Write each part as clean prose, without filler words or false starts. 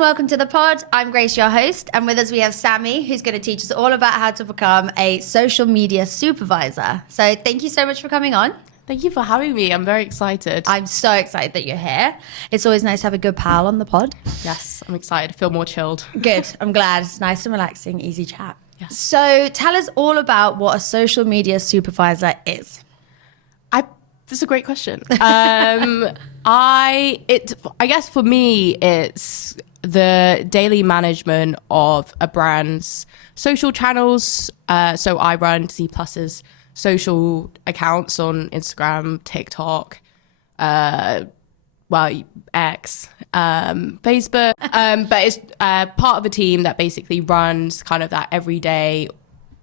and welcome to the pod. I'm Grace, your host, and with us we have Sammy, who's going to teach us all about how to become a social media supervisor. So thank you so much for coming on. Thank you for having me. I'm very excited. I'm so excited that you're here. It's always nice to have a good pal on the pod. Yes, I'm excited. I feel more chilled. Good. I'm glad. It's nice and relaxing, easy chat. Yes. So tell us all about what a social media supervisor is. This is a great question. I guess for me, it's the daily management of a brand's social channels. So I run C Plus's social accounts on Instagram, TikTok, X, Facebook. But it's part of a team that basically runs kind of that everyday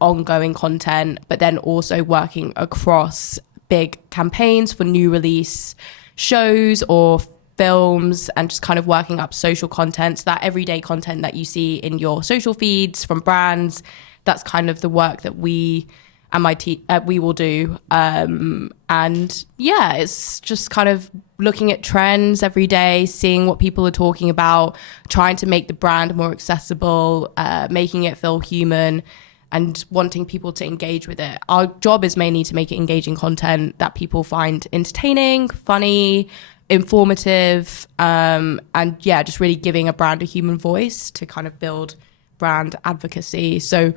ongoing content, but then also working across big campaigns for new release shows or films, and just kind of working up social content. So that everyday content that you see in your social feeds from brands, that's kind of the work that we and my team we will do. And yeah, it's just kind of looking at trends every day, seeing what people are talking about, trying to make the brand more accessible, making it feel human, and wanting people to engage with it. Our job is mainly to make it engaging content that people find entertaining, funny, informative, and yeah, just really giving a brand a human voice to kind of build brand advocacy. So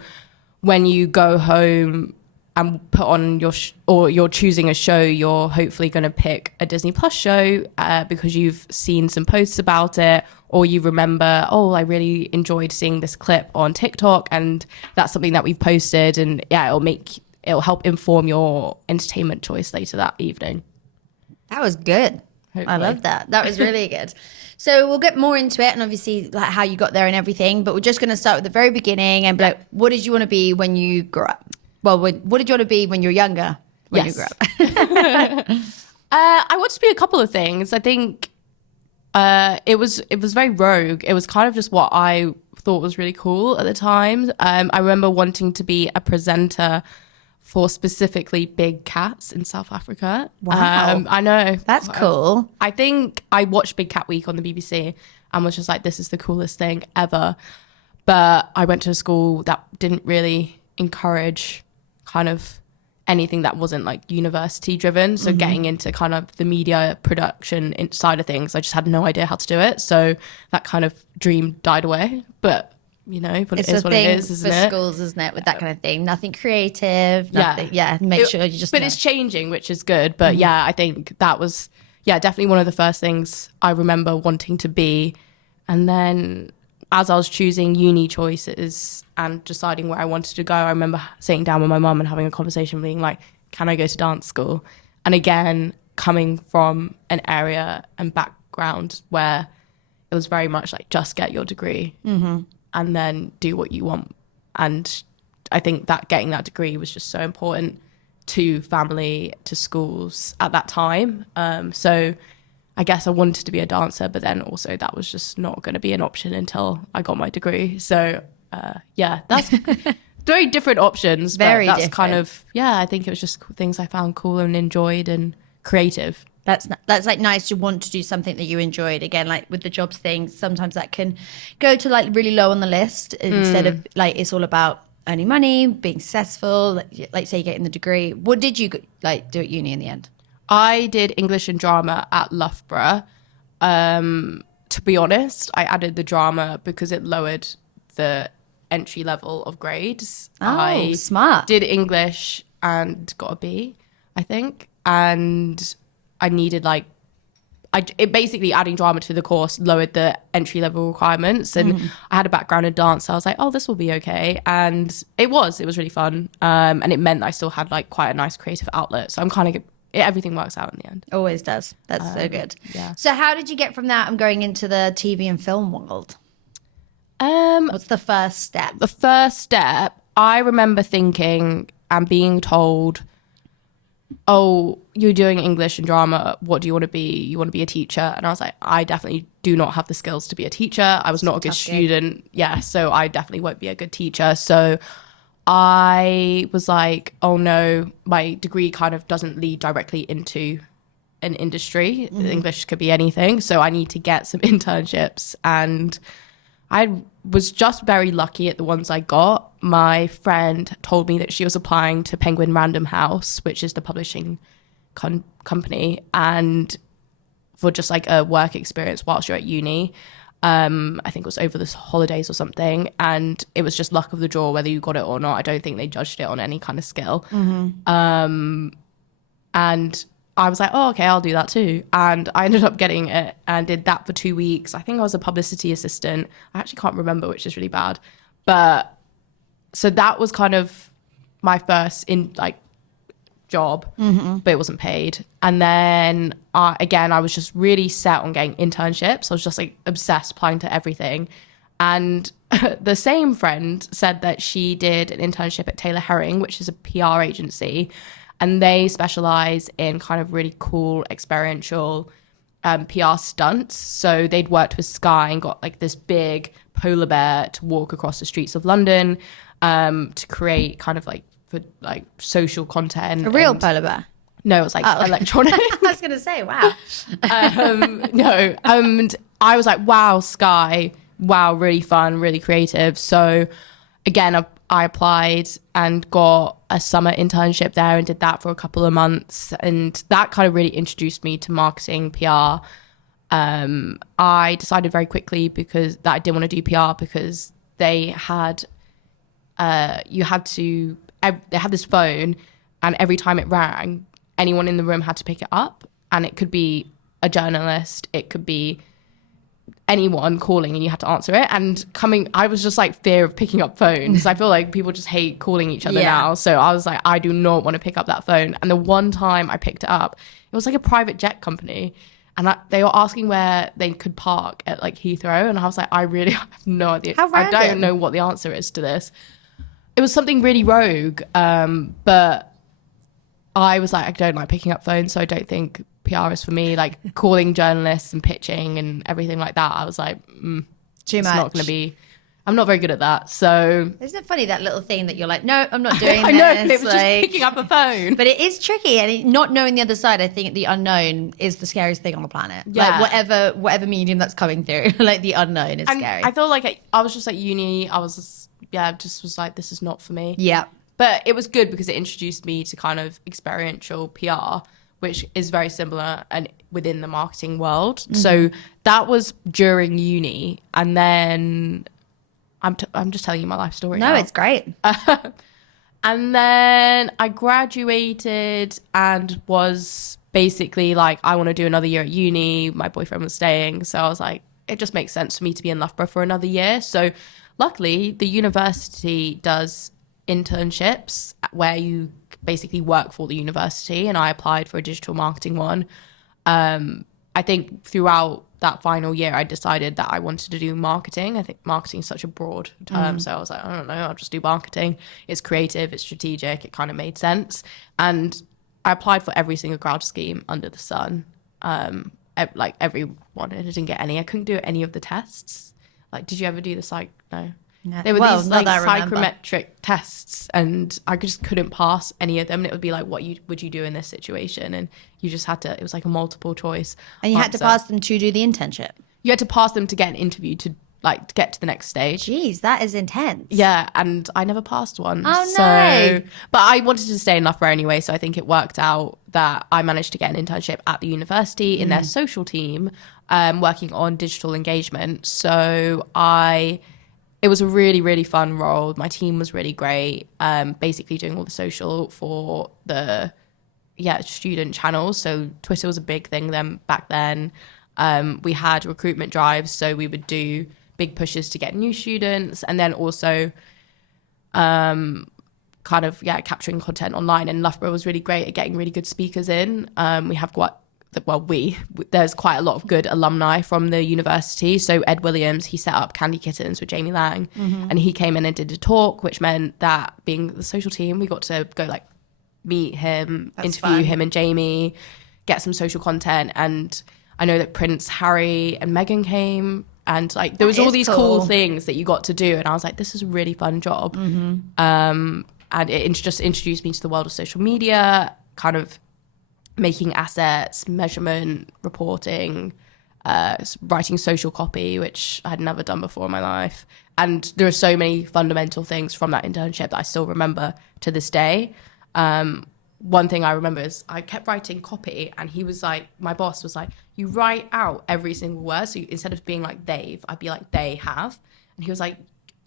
when you go home and put on or you're choosing a show, you're hopefully going to pick a Disney Plus show because you've seen some posts about it, or you remember, oh, I really enjoyed seeing this clip on TikTok, and that's something that we've posted, and yeah, it'll help inform your entertainment choice later that evening. That was good. Hopefully. I love that. That was really good. So we'll get more into it, and obviously like how you got there and everything, but we're just going to start with the very beginning and be like, what did you want to be when you grew up? Well, what did you want to be when you were younger, when you grew up? I wanted to be a couple of things. I think it was very rogue. It was kind of just what I thought was really cool at the time. I remember wanting to be a presenter for specifically Big Cats in South Africa. Wow. I know. That's cool. I think I watched Big Cat Week on the BBC and was just like, this is the coolest thing ever. But I went to a school that didn't really encourage kind of anything that wasn't like university driven. So getting into kind of the media production side of things, I just had no idea how to do it. So that kind of dream died away. But you know, but it's it is what it is, isn't it? For schools, isn't it? With that kind of thing, nothing creative. Nothing, yeah. Make sure you just. But it's changing, which is good. But yeah, I think that was definitely one of the first things I remember wanting to be. And then as I was choosing uni choices and deciding where I wanted to go, I remember sitting down with my mum and having a conversation, being like, "Can I go to dance school?" And again, coming from an area and background where it was very much like, just get your degree. And then do what you want. And I think that getting that degree was just so important to family, to schools at that time. So I guess I wanted to be a dancer, but then also that was just not going to be an option until I got my degree. So yeah, that's very different options. Very but that's different. kind of, yeah, I think it was just things I found cool and enjoyed and creative. That's like nice to want to do something that you enjoyed. Again, like with the jobs thing, sometimes that can go to like really low on the list instead of like it's all about earning money, being successful, like say getting the degree. What did you like do at uni in the end? I did English and drama at Loughborough. To be honest, I added the drama because it lowered the entry level of grades. Oh, smart. Did English and got a B, I think, and I needed it basically adding drama to the course lowered the entry level requirements, and I had a background in dance, so I was like, oh, this will be okay, and it was really fun, and it meant I still had like quite a nice creative outlet. So I'm kind of everything works out in the end. Always does. That's so good. Yeah. So how did you get from that and going into the TV and film world? What's the first step? The first step, I remember thinking and being told, oh, you're doing English and drama, what do you want to be? You want to be a teacher? And I was like, I definitely do not have the skills to be a teacher. I was not a good student. Yeah, so I definitely won't be a good teacher. So I was like, oh no, my degree kind of doesn't lead directly into an industry. English could be anything. So I need to get some internships. And I was just very lucky at the ones I got. My friend told me that she was applying to Penguin Random House, which is the publishing company, and for just like a work experience whilst you're at uni. I think it was over the holidays or something, and it was just luck of the draw whether you got it or not. I don't think they judged it on any kind of skill. And I was like, oh, okay, I'll do that too. And I ended up getting it and did that for 2 weeks. I think I was a publicity assistant. I actually can't remember, which is really bad. But so that was kind of my first job, but it wasn't paid. And then again, I was just really set on getting internships. I was just like obsessed, applying to everything. And the same friend said that she did an internship at Taylor Herring, which is a PR agency, and they specialize in kind of really cool experiential PR stunts. So they'd worked with Sky and got like this big polar bear to walk across the streets of London, to create kind of like for like social content. A real polar bear? No, it was like electronic. I was going to say, wow. No, and I was like, wow, Sky, wow, really fun, really creative. So again, I applied and got a summer internship there and did that for a couple of months. And that kind of really introduced me to marketing, PR. I decided very quickly that I didn't want to do PR because they had this phone, and every time it rang, anyone in the room had to pick it up. And it could be a journalist, it could be anyone calling, and you had to answer it. And I was just like fear of picking up phones. I feel like people just hate calling each other now. So I was like, I do not want to pick up that phone. And the one time I picked it up, it was like a private jet company. And they were asking where they could park at like Heathrow. And I was like, I really have no idea. How random. I don't know what the answer is to this. It was something really rogue. But I was like, I don't like picking up phones, so I don't think PR is for me. Like calling journalists and pitching and everything like that, I was like, too it's much. not going to be. I'm not very good at that. So isn't it funny, that little thing that you're like, no, I'm not doing I this. know, it was just picking up a phone. But it is tricky, and not knowing the other side, I think the unknown is the scariest thing on the planet. Yeah. Like whatever medium that's coming through, like the unknown is scary. I feel like I was just like uni. I was just was like, this is not for me. Yeah. But it was good because it introduced me to kind of experiential PR, which is very similar and within the marketing world. Mm-hmm. So that was during uni. And then I'm just telling you my life story now. It's great. And then I graduated and was basically like, I want to do another year at uni. My boyfriend was staying. So I was like, it just makes sense for me to be in Loughborough for another year. So luckily, the university does internships where you basically work for the university, and I applied for a digital marketing one. I think throughout that final year, I decided that I wanted to do marketing. I think marketing is such a broad term, so I was like, I don't know, I'll just do marketing. It's creative, it's strategic, it kind of made sense. And I applied for every single grad scheme under the sun, like everyone. I didn't get any. I couldn't do any of the tests. Like, did you ever do the psych? No. No. There were these like psychometric tests, and I just couldn't pass any of them. And it would be like, what would you do in this situation? And you just had to, it was like a multiple choice. And you had to pass them to do the internship. You had to pass them to get an interview to get to the next stage. Jeez, that is intense. Yeah, and I never passed one. Oh, no. But I wanted to stay in Loughborough anyway, so I think it worked out that I managed to get an internship at the university in their social team, working on digital engagement. So it was a really, really fun role. My team was really great. Basically doing all the social for the student channels. So Twitter was a big thing back then. We had recruitment drives, so we would do big pushes to get new students, and then also capturing content online. And Loughborough was really great at getting really good speakers in. There's quite a lot of good alumni from the university. So Ed Williams, he set up Candy Kittens with Jamie Lang, and he came in and did a talk, which meant that being the social team, we got to go like meet him, interview him and Jamie, get some social content. And I know that Prince Harry and Meghan came, and like there was all these cool things that you got to do. And I was like, this is a really fun job. And it just introduced me to the world of social media, kind of making assets, measurement, reporting, writing social copy, which I had never done before in my life. And there are so many fundamental things from that internship that I still remember to this day. One thing I remember is I kept writing copy, and he was like, my boss was like, you write out every single word. So instead of being like they've, I'd be like they have. And he was like,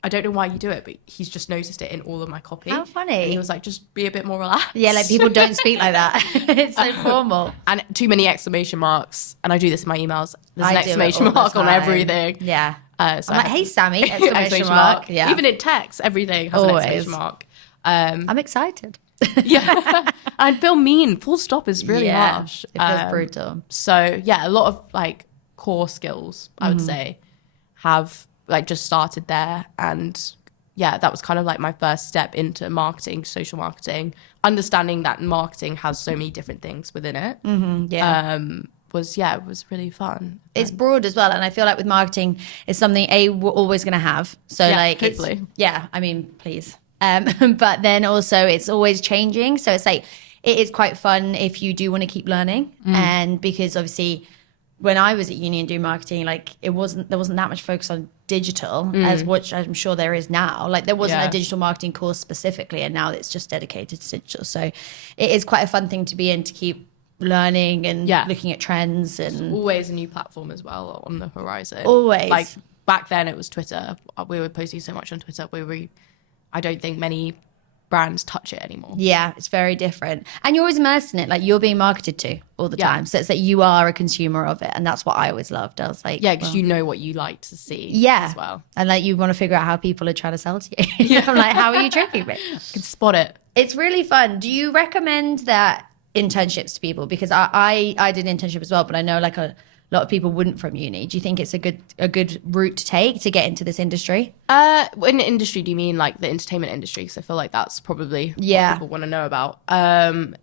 I don't know why you do it, but he's just noticed it in all of my copy. How funny. And he was like, just be a bit more relaxed. Yeah, like people don't speak like that. It's so formal. And too many exclamation marks. And I do this in my emails. There's an I do it exclamation all the mark on time. everything. Yeah. So I'm like, hey, Sammy, exclamation mark. Yeah. Even in text, everything has Always. an exclamation mark. I'm excited. Yeah. I feel mean. Full stop is really harsh. It feels brutal. So yeah, a lot of like core skills, I would say, have like just started there. And yeah, that was kind of like my first step into marketing, social marketing, understanding that marketing has so many different things within it. Yeah. It was really fun. It's broad as well, and I feel like with marketing, it's something we're always going to have. So Yeah, like, hopefully. I mean, please. But then also it's always changing. So it's like, it is quite fun if you do want to keep learning. And because obviously when I was at uni and doing marketing, like there wasn't that much focus on digital as which I'm sure there is now. Like there wasn't a digital marketing course specifically, and now it's just dedicated to digital. So it is quite a fun thing to be in, to keep learning and looking at trends. And There's always a new platform as well on the horizon. Always. Like back then it was Twitter. We were posting so much on Twitter. I don't think many brands touch it anymore. Yeah, it's very different. And you're always immersed in it. Like you're being marketed to all the time. So it's like you are a consumer of it. And that's what I always loved. I was like, yeah, because you know what you like to see as well. And like you want to figure out how people are trying to sell to you. I'm like, how are you tricking me? You can spot it. It's really fun. Do you recommend that internships to people? Because I did an internship as well, but I know like a lot of people wouldn't from uni. Do you think it's a good route to take to get into this industry? In the industry, do you mean like the entertainment industry? Because I feel like that's probably what people want to know about.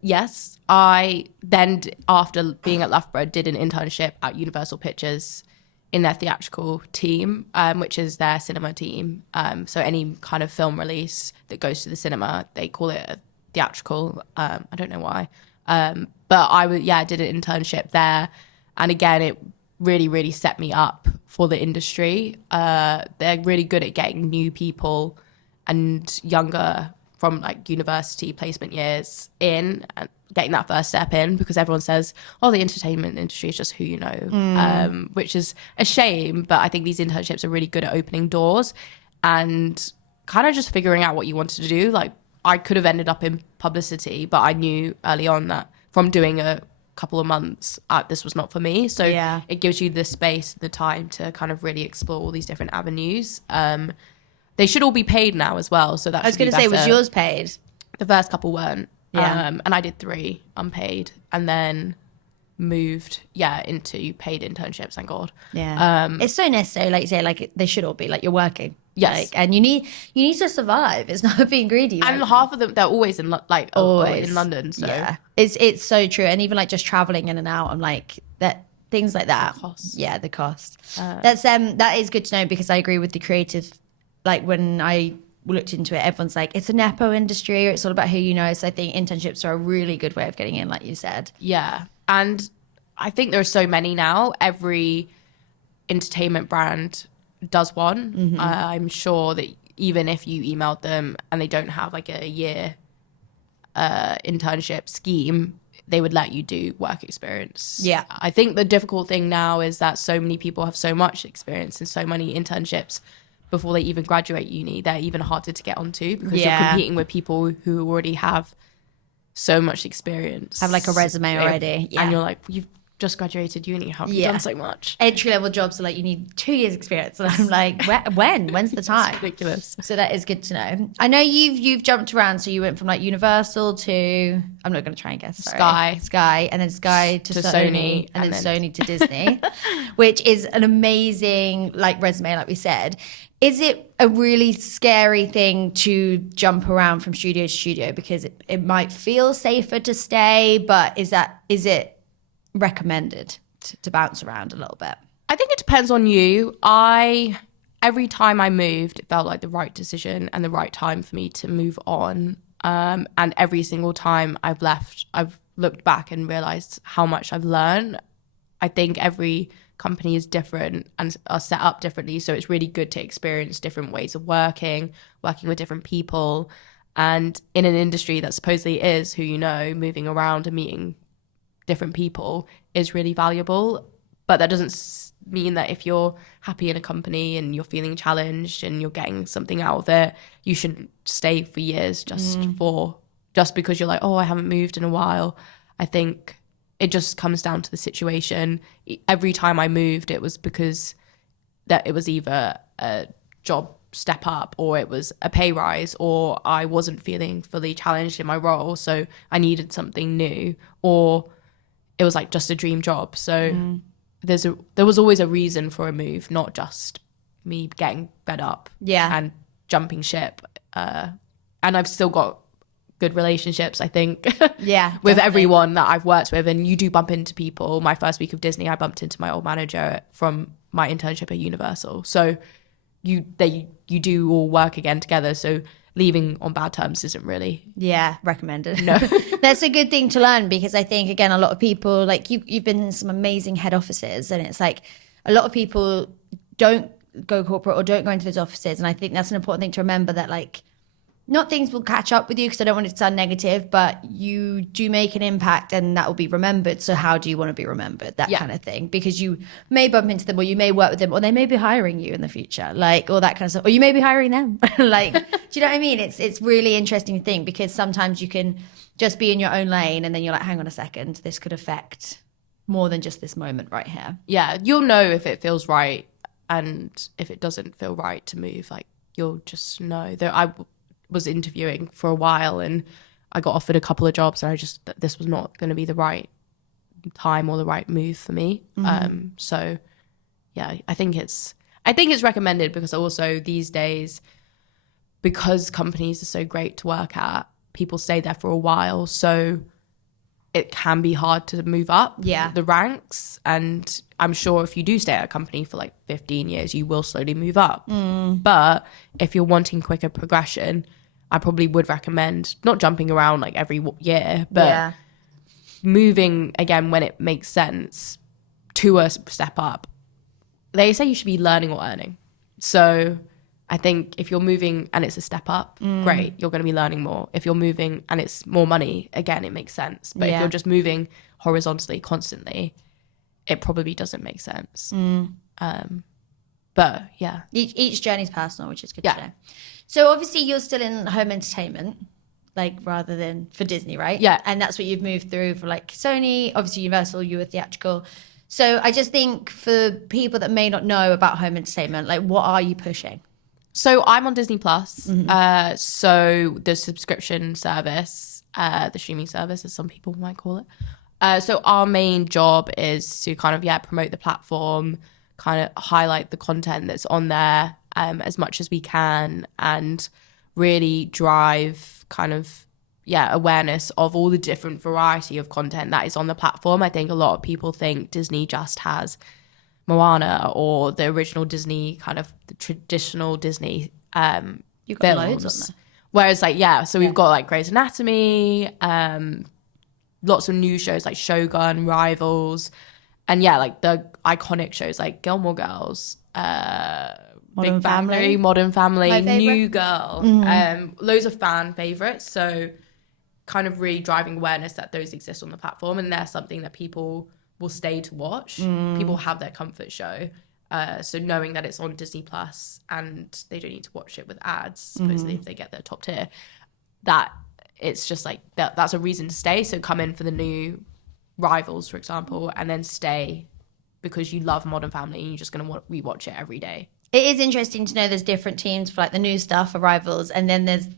Yes, I then, after being at Loughborough, did an internship at Universal Pictures in their theatrical team, which is their cinema team. So any kind of film release that goes to the cinema, they call it a theatrical. I don't know why. But I did an internship there. And again, it really, really set me up for the industry. They're really good at getting new people and younger from like university placement years in and getting that first step in, because everyone says, oh, the entertainment industry is just who you know, which is a shame. But I think these internships are really good at opening doors and kind of just figuring out what you wanted to do. Like I could have ended up in publicity, but I knew early on that from doing a couple of months this was not for me. So it gives you the space, the time to kind of really explore all these different avenues. They should all be paid now as well, so that I was going to say, was yours paid? The first couple weren't. And I did 3 unpaid and then moved into paid internships, thank God. It's so necessary, like you say, like they should all be, like you're working. Yes. Like, and you need to survive. It's not being greedy. And half of them, they're always in always in London. So yeah, it's so true. And even like just traveling in and out, I'm like that, things like that. The cost. That is good to know, because I agree with the creative. Like when I looked into it, everyone's like, it's a nepo industry, or it's all about who you know. So I think internships are a really good way of getting in, like you said. Yeah, and I think there are so many now. Every entertainment brand does one. I'm sure that even if you emailed them and they don't have like a year internship scheme, they would let you do work experience. Yeah. I think the difficult thing now is that so many people have so much experience and so many internships before they even graduate uni. They're even harder to get onto because you're competing with people who already have so much experience. Have like a resume already. Yeah. And you're like, you've just graduated uni. How have you done so much? Entry level jobs are like, you need 2 years experience. And I'm like, when's the time? It's ridiculous. So that is good to know. I know you've jumped around. So you went from like Universal to, I'm not going to try and guess. Sorry. Sky, and then Sky to Sony, and then Sony to Disney, which is an amazing like resume, like we said. Is it a really scary thing to jump around from studio to studio? Because it might feel safer to stay, but is it recommended to bounce around a little bit? I think it depends on you. Every time I moved, it felt like the right decision and the right time for me to move on. And every single time I've left, I've looked back and realized how much I've learned. I think every company is different and are set up differently. So it's really good to experience different ways of working with different people. And in an industry that supposedly is who you know, moving around and meeting different people is really valuable. But that doesn't mean that if you're happy in a company and you're feeling challenged and you're getting something out of it, you shouldn't stay for years just because you're like, oh, I haven't moved in a while. I think it just comes down to the situation. Every time I moved, it was because that it was either a job step up or it was a pay rise, or I wasn't feeling fully challenged in my role, so I needed something new, or it was like just a dream job. So there was always a reason for a move, not just me getting fed up and jumping ship. And I've still got good relationships, I think, with everyone that I've worked with. And you do bump into people. My first week of Disney, I bumped into my old manager from my internship at Universal. So you do all work again together. So leaving on bad terms isn't really recommended. No. That's a good thing to learn, because I think, again, a lot of people, like you've been in some amazing head offices, and it's like a lot of people don't go corporate or don't go into those offices. And I think that's an important thing to remember, that like, not things will catch up with you, because I don't want it to sound negative, but you do make an impact and that will be remembered. So how do you want to be remembered? That kind of thing. Because you may bump into them, or you may work with them, or they may be hiring you in the future, like all that kind of stuff. Or you may be hiring them. Like, do you know what I mean? It's really interesting thing, because sometimes you can just be in your own lane and then you're like, hang on a second, this could affect more than just this moment right here. Yeah, you'll know if it feels right, and if it doesn't feel right to move, like you'll just know. I was interviewing for a while and I got offered a couple of jobs, and this was not going to be the right time or the right move for me. So yeah, I think it's recommended, because also these days, because companies are so great to work at, people stay there for a while, so it can be hard to move up the ranks. And I'm sure if you do stay at a company for like 15 years, you will slowly move up. But if you're wanting quicker progression, I probably would recommend not jumping around like every year, but moving again when it makes sense to a step up. They say you should be learning or earning. So I think if you're moving and it's a step up, great, you're going to be learning more. If you're moving and it's more money, again, it makes sense. But if you're just moving horizontally constantly, it probably doesn't make sense. But yeah. Each journey's personal, which is good to know. So obviously you're still in home entertainment, like rather than for Disney, right? Yeah. And that's what you've moved through for like Sony, obviously Universal, you were theatrical. So I just think for people that may not know about home entertainment, like what are you pushing? So I'm on Disney Plus. So the subscription service, the streaming service, as some people might call it. So our main job is to kind of, promote the platform, kind of highlight the content that's on there as much as we can, and really drive kind of, awareness of all the different variety of content that is on the platform. I think a lot of people think Disney just has Moana or the original Disney, kind of the traditional Disney You've got films. loads on there. Whereas we've got like Grey's Anatomy, lots of new shows like Shogun, Rivals, and like the iconic shows like Gilmore Girls, Big Bang Theory, Modern Family, New Girl, loads of fan favorites. So kind of really driving awareness that those exist on the platform, and they're something that people will stay to watch. People have their comfort show. So knowing that it's on Disney Plus and they don't need to watch it with ads, supposedly if they get their top tier, that it's just like that's a reason to stay. So come in for the new Rivals, for example, and then stay because you love Modern Family and you're just going to rewatch it every day. It is interesting to know there's different teams for like the new stuff for Rivals, and then there's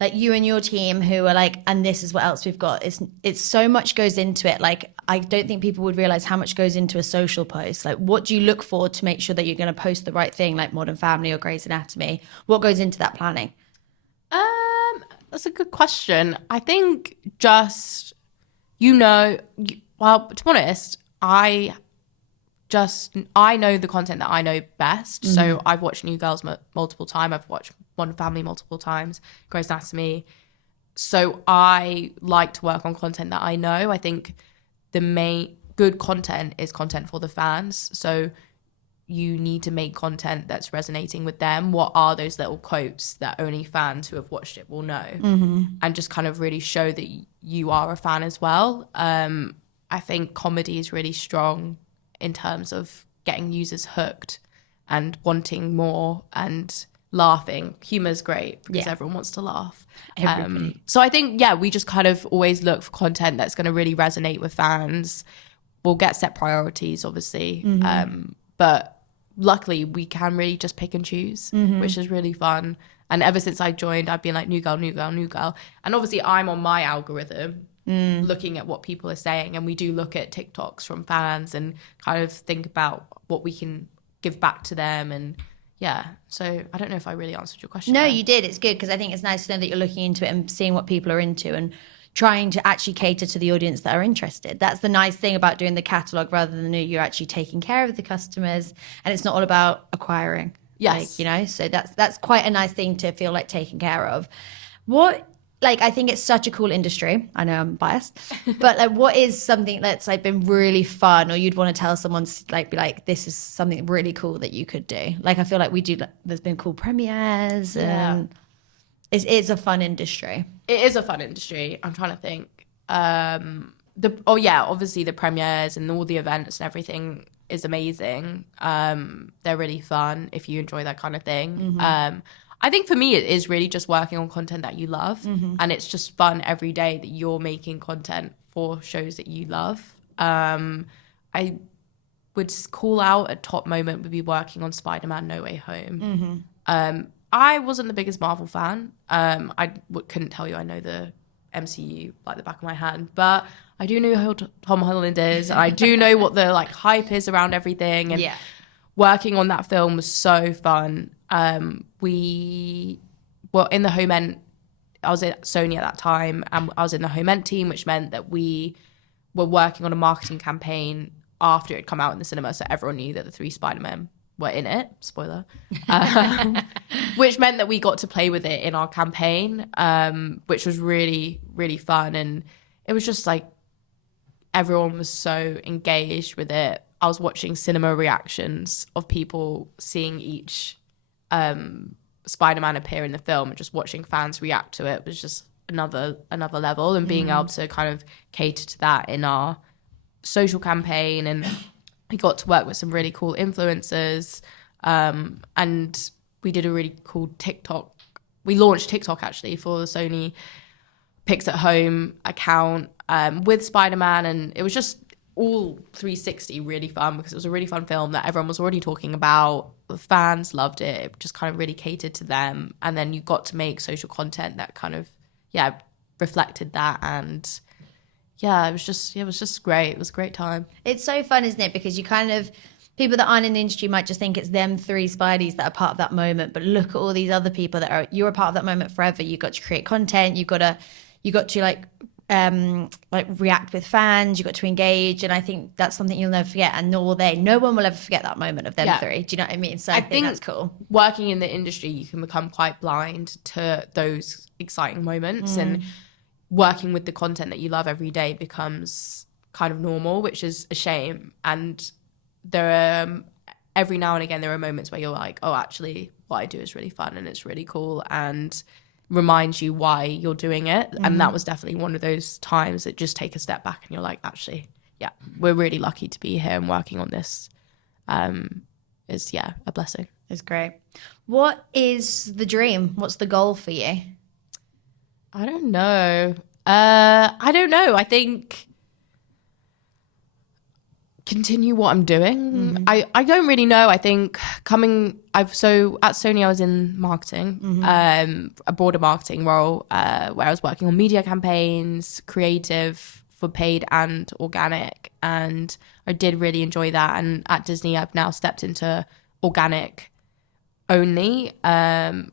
like you and your team who are like, and this is what else we've got. It's so much goes into it. Like, I don't think people would realize how much goes into a social post. Like, what do you look for to make sure that you're going to post the right thing, like Modern Family or Grey's Anatomy? What goes into that planning? That's a good question. I think just, well, to be honest, I know the content that I know best. So I've watched New Girls multiple times. I've watched Modern Family multiple times, Grey's Anatomy. So I like to work on content that I know. I think the main good content is content for the fans. So you need to make content that's resonating with them. What are those little quotes that only fans who have watched it will know? And just kind of really show that you are a fan as well. I think comedy is really strong in terms of getting users hooked and wanting more and laughing. Humor is great because everyone wants to laugh. So I think, we just kind of always look for content that's going to really resonate with fans. We'll get set priorities, obviously. But luckily, we can really just pick and choose, which is really fun. And ever since I joined, I've been like, new girl, new girl, new girl. And obviously, I'm on my algorithm looking at what people are saying. And we do look at TikToks from fans and kind of think about what we can give back to them. And so I don't know if I really answered your question. No, you did. It's good because I think it's nice to know that you're looking into it and seeing what people are into and trying to actually cater to the audience that are interested. That's the nice thing about doing the catalogue rather than you're actually taking care of the customers and it's not all about acquiring. Yes. So that's quite a nice thing to feel like taken care of. I think it's such a cool industry. I know I'm biased, but what is something that's been really fun or you'd want to tell someone be like, this is something really cool that you could do? I feel like we do, there's been cool premieres and it's a fun industry. It is a fun industry. I'm trying to think. Obviously the premieres and all the events and everything is amazing. They're really fun if you enjoy that kind of thing. I think for me, it is really just working on content that you love. And it's just fun every day that you're making content for shows that you love. I would call out a top moment would be working on Spider-Man No Way Home. I wasn't the biggest Marvel fan. I couldn't tell you I know the MCU like the back of my hand, but I do know who Tom Holland is. And I do know what the hype is around everything. And working on that film was so fun. We were in the home end. I was at Sony at that time, and I was in the home end team, which meant that we were working on a marketing campaign after it had come out in the cinema, so everyone knew that the 3 Spider-Men were in it. Spoiler. Which meant that we got to play with it in our campaign, which was really, really fun. And it was just everyone was so engaged with it. I was watching cinema reactions of people seeing each Spider-Man appear in the film and just watching fans react to it was just another level, and being able to kind of cater to that in our social campaign. And we got to work with some really cool influencers, and we did a really cool TikTok. We launched TikTok actually for the Sony Picks at Home account with Spider-Man, and it was just all 360 really fun because it was a really fun film that everyone was already talking about. The fans loved it. It just kind of really catered to them. And then you got to make social content that kind of, reflected that. And it was just great. It was a great time. It's so fun, isn't it? Because you kind of, people that aren't in the industry might just think it's them 3 Spideys that are part of that moment. But look at all these other people you're a part of that moment forever. You got to create content. You got to react with fans, you got to engage, and I think that's something you'll never forget, and nor will they. No one will ever forget that moment of them 3. Do you know what I mean? So I think that's cool. Working in the industry, you can become quite blind to those exciting moments, and working with the content that you love every day becomes kind of normal, which is a shame. And there are every now and again there are moments where you're like, oh, actually what I do is really fun and it's really cool, and reminds you why you're doing it. And that was definitely one of those times that just take a step back and you're like, actually, we're really lucky to be here and working on this. Is a blessing. It's great. What is the dream? What's the goal for you? I don't know. I think continue what I'm doing. I don't really know. I think at Sony I was in marketing, a broader marketing role, where I was working on media campaigns, creative for paid and organic, and I did really enjoy that. And at Disney I've now stepped into organic only.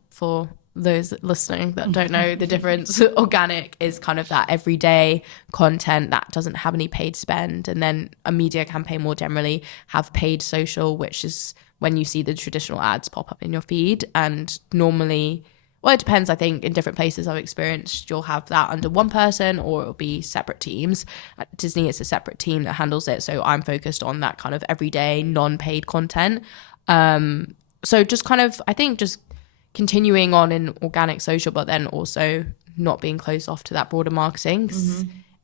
For those listening that don't know the difference, organic is kind of that everyday content that doesn't have any paid spend, and then a media campaign will generally have paid social, which is when you see the traditional ads pop up in your feed. And normally Well, it depends. I think in different places I've experienced, you'll have that under one person or it'll be separate teams. At Disney, it's a separate team that handles it. So I'm focused on that kind of everyday non-paid content. So just kind of, I think just continuing on in organic social, but then also not being closed off to that broader marketing.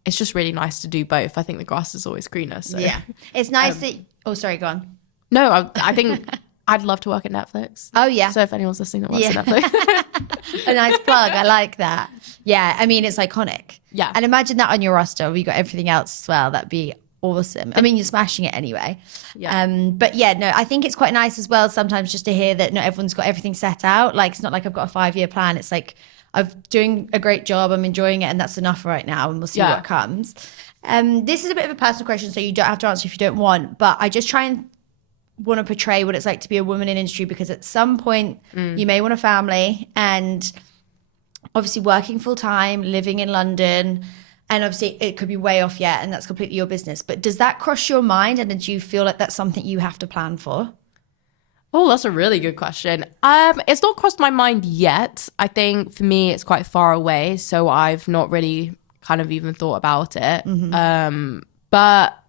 It's just really nice to do both. I think the grass is always greener. So. Yeah. It's nice that, oh, sorry, go on. No, I think I'd love to work at Netflix. Oh, yeah. So if anyone's listening that works at Netflix. A nice plug. I like that. Yeah. I mean, it's iconic. Yeah. And imagine that on your roster. We got everything else as well. That'd be awesome. I mean, you're smashing it anyway. Yeah. But yeah, no, I think it's quite nice as well sometimes just to hear that not everyone's got everything set out. Like, it's not like I've got a 5-year plan. It's like, I'm doing a great job. I'm enjoying it. And that's enough right now. And we'll see what comes. This is a bit of a personal question, so you don't have to answer if you don't want. But I just try and want to portray what it's like to be a woman in industry, because at some point you may want a family, and obviously working full time, living in London, and obviously it could be way off yet, and that's completely your business. But does that cross your mind, and do you feel like that's something you have to plan for? Oh, that's a really good question. It's not crossed my mind yet. I think for me, it's quite far away, so I've not really kind of even thought about it. But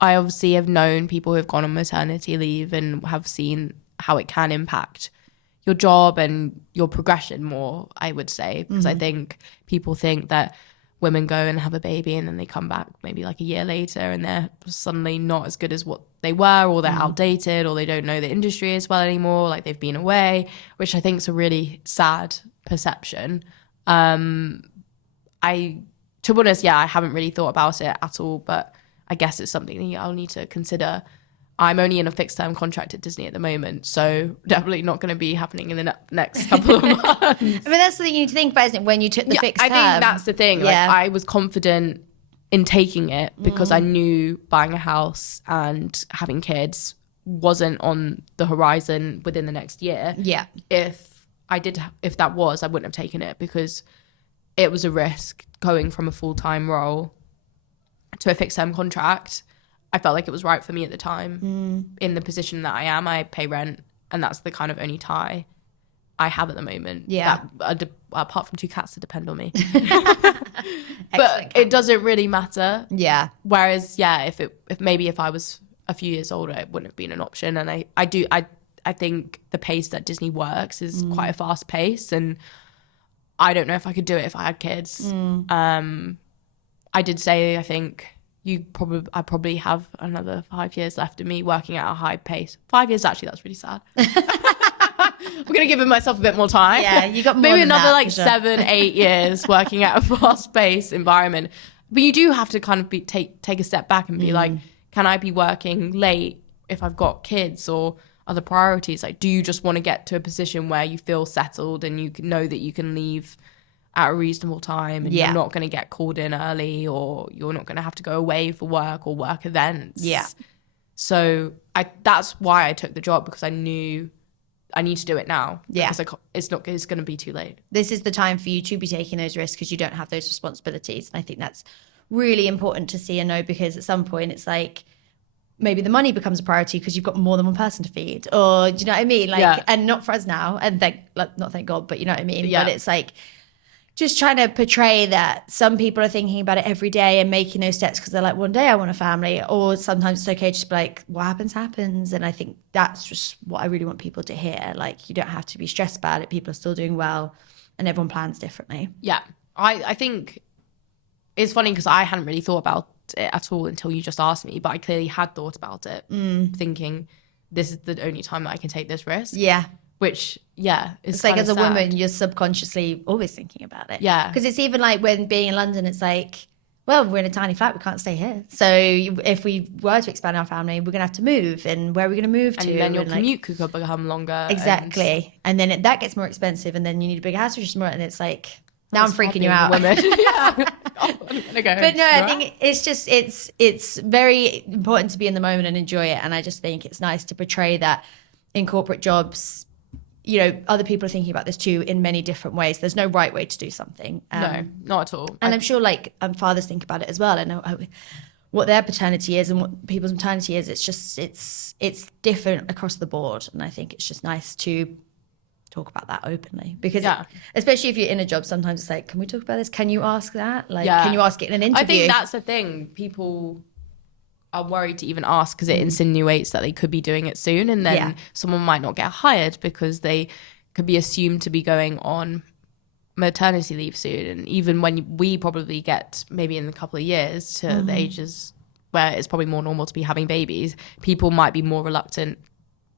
I obviously have known people who have gone on maternity leave and have seen how it can impact your job and your progression more, I would say. Because I think people think that women go and have a baby and then they come back maybe like a year later and they're suddenly not as good as what they were, or they're outdated, or they don't know the industry as well anymore, like they've been away, which I think is a really sad perception. To be honest, I haven't really thought about it at all, but I guess it's something that I'll need to consider. I'm only in a fixed term contract at Disney at the moment, so definitely not going to be happening in the next couple of months. I mean, that's something you need to think about, isn't it, when you took the fixed term? I think that's the thing. Yeah. Like, I was confident in taking it because I knew buying a house and having kids wasn't on the horizon within the next year. Yeah. If that was, I wouldn't have taken it, because it was a risk going from a full-time role to a fixed term contract. I felt like it was right for me at the time. In the position that I am, I pay rent, and that's the kind of only tie I have at the moment. Yeah. Apart from 2 cats that depend on me. But it doesn't really matter. Yeah. Whereas, if I was a few years older, it wouldn't have been an option. And I think the pace that Disney works is quite a fast pace, and I don't know if I could do it if I had kids. I did say, I think I probably have another 5 years left of me working at a high pace. 5 years, actually, that's really sad. I'm going to give myself a bit more time. Yeah, you got more maybe than another that, 7-8 years working at a fast-paced environment. But you do have to kind of take a step back and be like, can I be working late if I've got kids or other priorities? Like, do you just want to get to a position where you feel settled and you know that you can leave at a reasonable time, and you're not going to get called in early, or you're not going to have to go away for work or work events? Yeah. So that's why I took the job, because I knew I need to do it now. Yeah. Because it's going to be too late. This is the time for you to be taking those risks, because you don't have those responsibilities. And I think that's really important to see and know, because at some point it's like, maybe the money becomes a priority because you've got more than one person to feed, or do you know what I mean? Like, and not for us now, and not thank God, but you know what I mean? Yeah. But it's like, just trying to portray that some people are thinking about it every day and making those steps because they're like, one day I want a family, or sometimes it's okay to just be like, what happens. And I think that's just what I really want people to hear. Like, you don't have to be stressed about it. People are still doing well, and everyone plans differently. Yeah. I think it's funny because I hadn't really thought about it at all until you just asked me, but I clearly had thought about it, thinking this is the only time that I can take this risk. Yeah. Which, it's like, as a woman, you're subconsciously always thinking about it. Yeah. Because it's even like when being in London, it's like, well, we're in a tiny flat, we can't stay here. So if we were to expand our family, we're going to have to move. And where are we going to move to? And then your commute could become longer. Exactly. And then that gets more expensive. And then you need a big house, which is more, and it's like, now I'm freaking you out. Yeah. But no, I think it's just, it's very important to be in the moment and enjoy it. And I just think it's nice to portray that in corporate jobs, you know, other people are thinking about this too in many different ways. There's no right way to do something. No, not at all. And I'm sure like fathers think about it as well, and what their paternity is and what people's maternity is. It's just, it's different across the board. And I think it's just nice to talk about that openly, because Yeah. especially if you're in a job, sometimes it's like, can we talk about this? Can you ask that? Like, Yeah. can you ask it in an interview? I think that's the thing. People are worried to even ask because it insinuates that they could be doing it soon, and then someone might not get hired because they could be assumed to be going on maternity leave soon. And even when we probably get maybe in a couple of years to the ages where it's probably more normal to be having babies, people might be more reluctant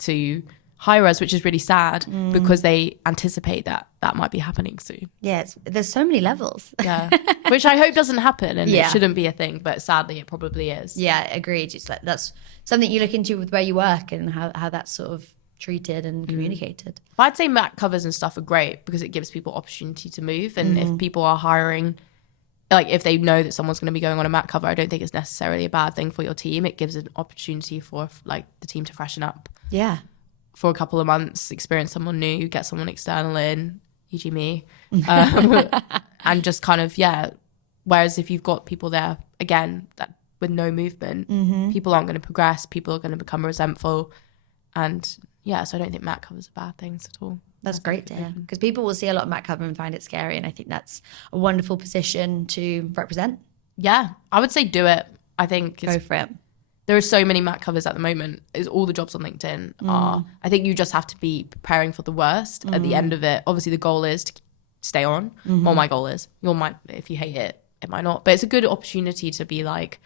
to hire us, which is really sad because they anticipate that might be happening soon. Yeah, there's so many levels. Yeah, which I hope doesn't happen, and it shouldn't be a thing, but sadly it probably is. Yeah, agreed. It's like that's something you look into with where you work and how that's sort of treated and communicated. But I'd say mat covers and stuff are great because it gives people opportunity to move, and if people are hiring, like if they know that someone's going to be going on a mat cover, I don't think it's necessarily a bad thing for your team. It gives an opportunity for like the team to freshen up. Yeah. For a couple of months, experience someone new, get someone external in, e.g. me, and just kind of, whereas if you've got people there, again, that with no movement, people aren't going to progress, people are going to become resentful, and so I don't think mat covers are bad things at all. That's great to hear, because people will see a lot of mat cover and find it scary, and I think that's a wonderful position to represent. Yeah, I would say do it. I think Go for it. there are so many mat covers at the moment. All the jobs on LinkedIn are. I think you just have to be preparing for the worst at the end of it. Obviously, the goal is to stay on. Well, my goal is. Your might, if you hate it, it might not. But it's a good opportunity to be like,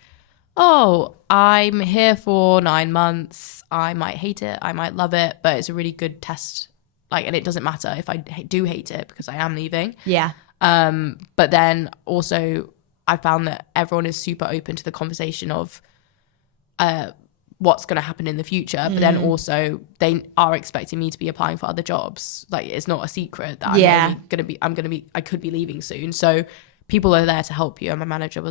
oh, I'm here for 9 months. I might hate it. I might love it. But it's a really good test. Like, and it doesn't matter if I do hate it because I am leaving. Yeah. But then also, I found that everyone is super open to the conversation of what's going to happen in the future, but then also they are expecting me to be applying for other jobs. Like, it's not a secret that I could be leaving soon. So people are there to help you. And my manager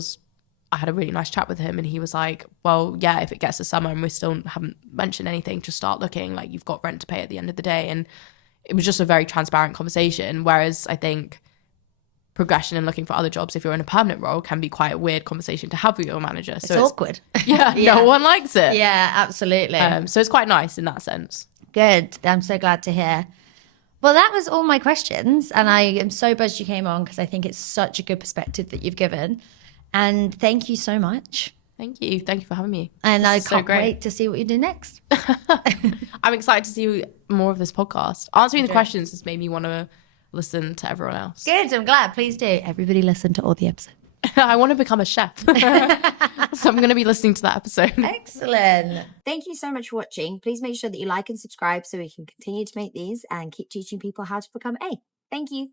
I had a really nice chat with him, and he was like, well, yeah, if it gets to summer and we still haven't mentioned anything, just start looking. Like, you've got rent to pay at the end of the day. And it was just a very transparent conversation. Whereas I think progression and looking for other jobs, if you're in a permanent role, can be quite a weird conversation to have with your manager. It's awkward. Yeah, no one likes it. Yeah, absolutely. So it's quite nice in that sense. Good. I'm so glad to hear. Well, that was all my questions, and I am so buzzed you came on because I think it's such a good perspective that you've given. And thank you so much. Thank you. Thank you for having me. And I can't wait to see what you do next. I'm excited to see more of this podcast. Answering the questions has made me want to listen to everyone else. Good. I'm glad. Please do. Everybody listen to all the episodes. I want to become a chef. So I'm going to be listening to that episode. Excellent. Thank you so much for watching. Please make sure that you like and subscribe so we can continue to make these and keep teaching people how to become A. Thank you.